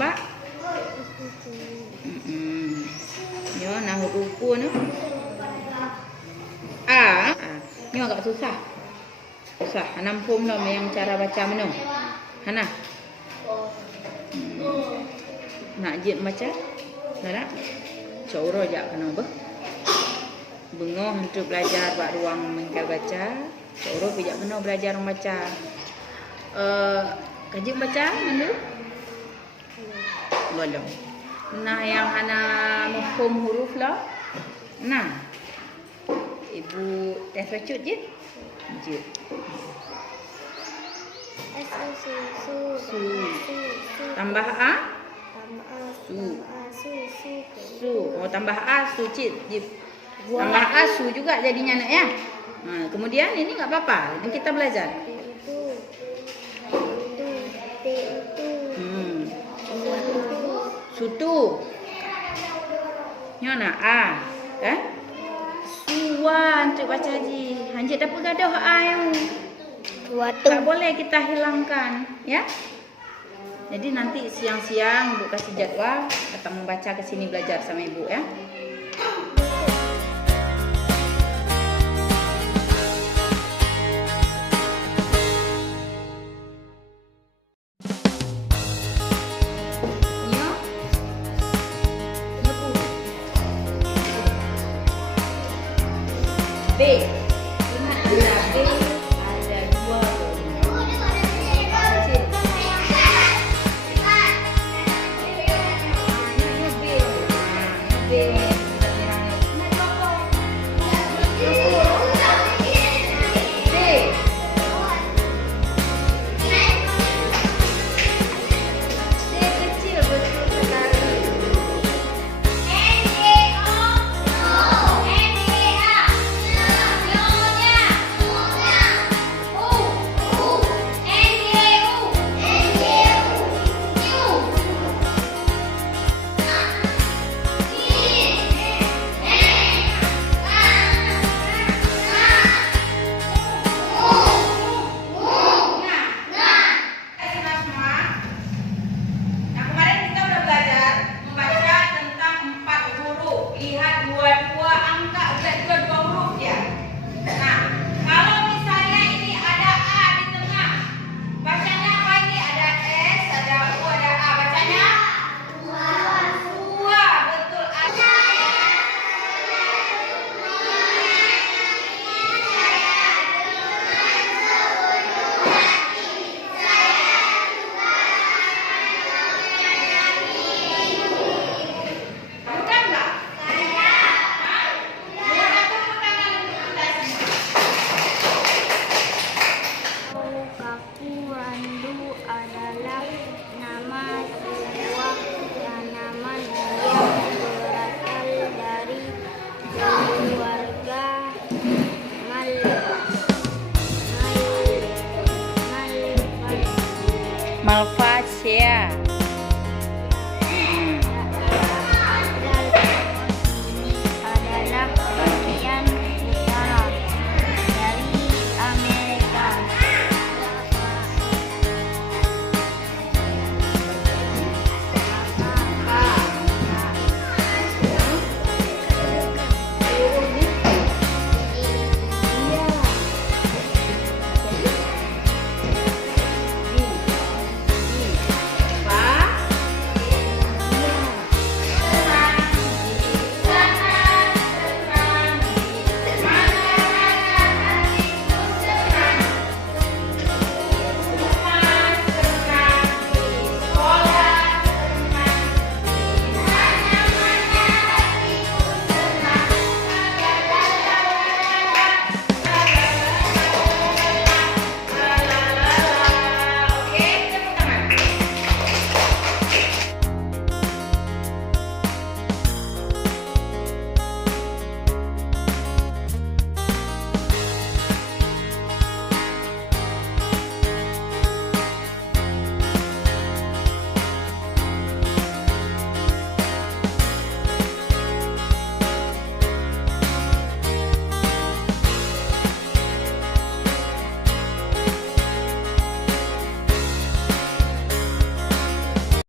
ba? Nyo nah huruf pu ni. A. Nyo agak susah. Susah. Hanam pum lo yang cara baca meno. Hana. Nak jit baca? Nak? Coro jak kena bah. Bengoh untuk belajar bak ruang mengkal baca. Coro pijak kena belajar membaca. Kaji baca mana? Belum. Nah yang hana mafhum huruf lah. Nah. Ibu tes bacut je. Je. Su. Tambah a? Su. Oh tambah a su cit. Tambah a su juga jadinya nak ya. Kemudian ini enggak apa-apa. Ini kita belajar. Sutu. Nyo nak a. Kan? Suwan untuk baca ji. Hanjit dapat gaduh a yang. Tak boleh kita hilangkan, ya. Jadi nanti siang-siang Ibu kasih jadwal datang membaca ke sini belajar sama Ibu ya. B. Ingat ada B, ada dua B.